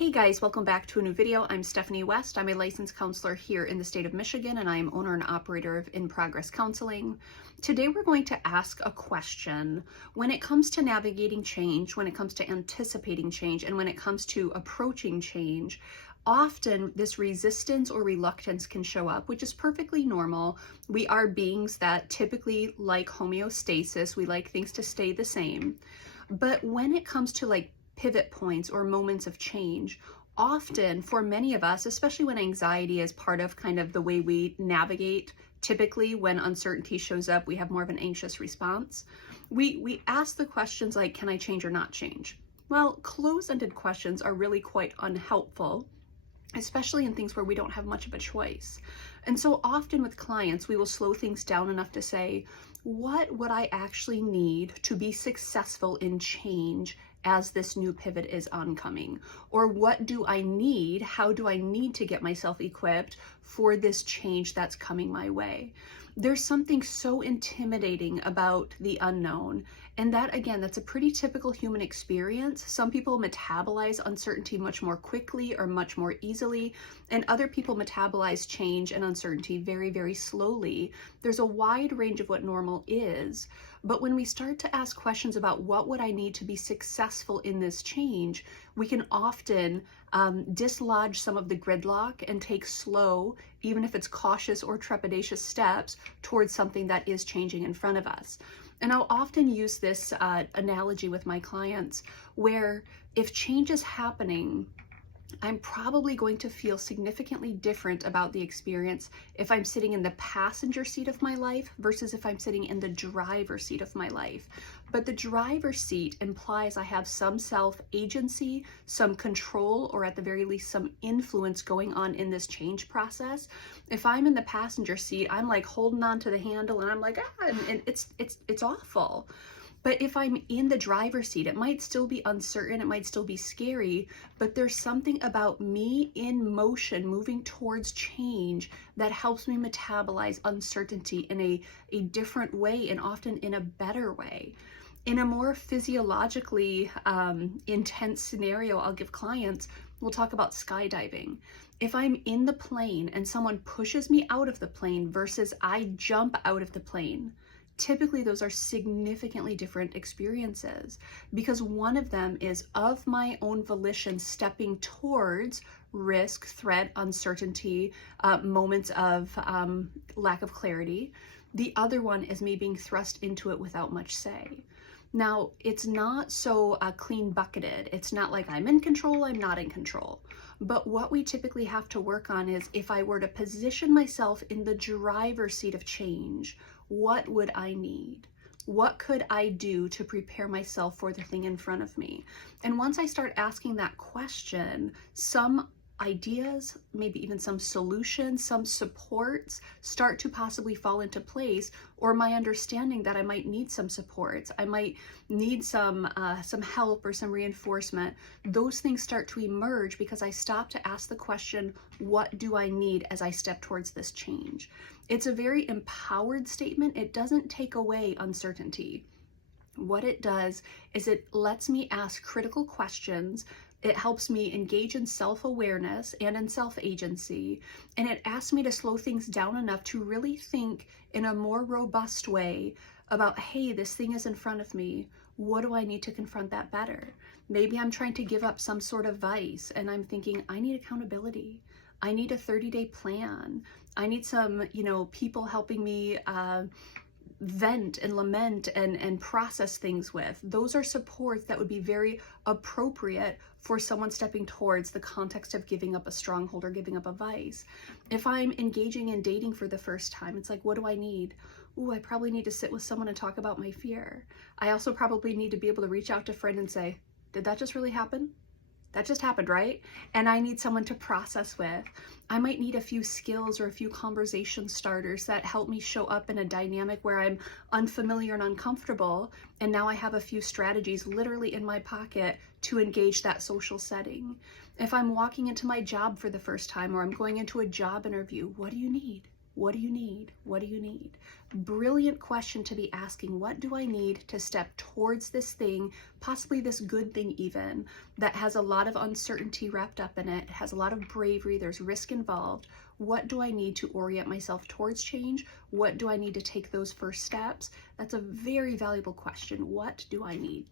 Hey guys, welcome back to a new video. I'm Stephanie West. I'm a licensed counselor here in the state of Michigan, and I am owner and operator of In Progress Counseling. Today we're going to ask a question. When it comes to navigating change, when it comes to anticipating change, and when it comes to approaching change, often this resistance or reluctance can show up, which is perfectly normal. We are beings that typically like homeostasis. We like things to stay the same. But when it comes to pivot points or moments of change, often for many of us, especially when anxiety is part of kind of the way we navigate, typically when uncertainty shows up, we have more of an anxious response. We ask the questions like, can I change or not change? Well, closed-ended questions are really quite unhelpful, especially in things where we don't have much of a choice. And so often with clients, we will slow things down enough to say, what would I actually need to be successful in change as this new pivot is oncoming? Or what do I need? How do I need to get myself equipped for this change that's coming my way? There's something so intimidating about the unknown. And that, again, that's a pretty typical human experience. Some people metabolize uncertainty much more quickly or much more easily, and other people metabolize change and uncertainty very, very slowly. There's a wide range of what normal is. But when we start to ask questions about what would I need to be successful in this change, we can often dislodge some of the gridlock and take slow, even if it's cautious or trepidatious steps towards something that is changing in front of us. And I'll often use this analogy with my clients, where if change is happening, I'm probably going to feel significantly different about the experience if I'm sitting in the passenger seat of my life versus if I'm sitting in the driver's seat of my life. But the driver's seat implies I have some self-agency, some control, or at the very least some influence going on in this change process. If I'm in the passenger seat, I'm like holding on to the handle and I'm like, and it's awful. But if I'm in the driver's seat, it might still be uncertain, it might still be scary, but there's something about me in motion, moving towards change, that helps me metabolize uncertainty in a different way, and often in a better way. In a more physiologically intense scenario I'll give clients, we'll talk about skydiving. If I'm in the plane and someone pushes me out of the plane versus I jump out of the plane, typically those are significantly different experiences, because one of them is of my own volition stepping towards risk, threat, uncertainty, moments of lack of clarity. The other one is me being thrust into it without much say. Now, it's not so clean bucketed. It's not like I'm in control, I'm not in control. But what we typically have to work on is, if I were to position myself in the driver's seat of change, what would I need? What could I do to prepare myself for the thing in front of me? And once I start asking that question, some ideas, maybe even some solutions, some supports start to possibly fall into place, or my understanding that I might need some supports, I might need some help or some reinforcement. Those things start to emerge because I stop to ask the question, what do I need as I step towards this change? It's a very empowered statement. It doesn't take away uncertainty. What it does is it lets me ask critical questions. It helps me engage in self-awareness and in self-agency, and it asks me to slow things down enough to really think in a more robust way about, hey, this thing is in front of me. What do I need to confront that better? Maybe I'm trying to give up some sort of vice, and I'm thinking, I need accountability. I need a 30-day plan. I need some, people helping me vent and lament and process things with. Those are supports that would be very appropriate for someone stepping towards the context of giving up a stronghold or giving up a vice. If I'm engaging in dating for the first time, it's like, what do I need? Ooh, I probably need to sit with someone and talk about my fear. I also probably need to be able to reach out to a friend and say, did that just really happen? That just happened, right? And I need someone to process with. I might need a few skills or a few conversation starters that help me show up in a dynamic where I'm unfamiliar and uncomfortable, and now I have a few strategies literally in my pocket to engage that social setting. If I'm walking into my job for the first time, or I'm going into a job interview, what do you need? What do you need? What do you need? Brilliant question to be asking. What do I need to step towards this thing, possibly this good thing even, that has a lot of uncertainty wrapped up in it, it has a lot of bravery, there's risk involved. What do I need to orient myself towards change? What do I need to take those first steps? That's a very valuable question. What do I need?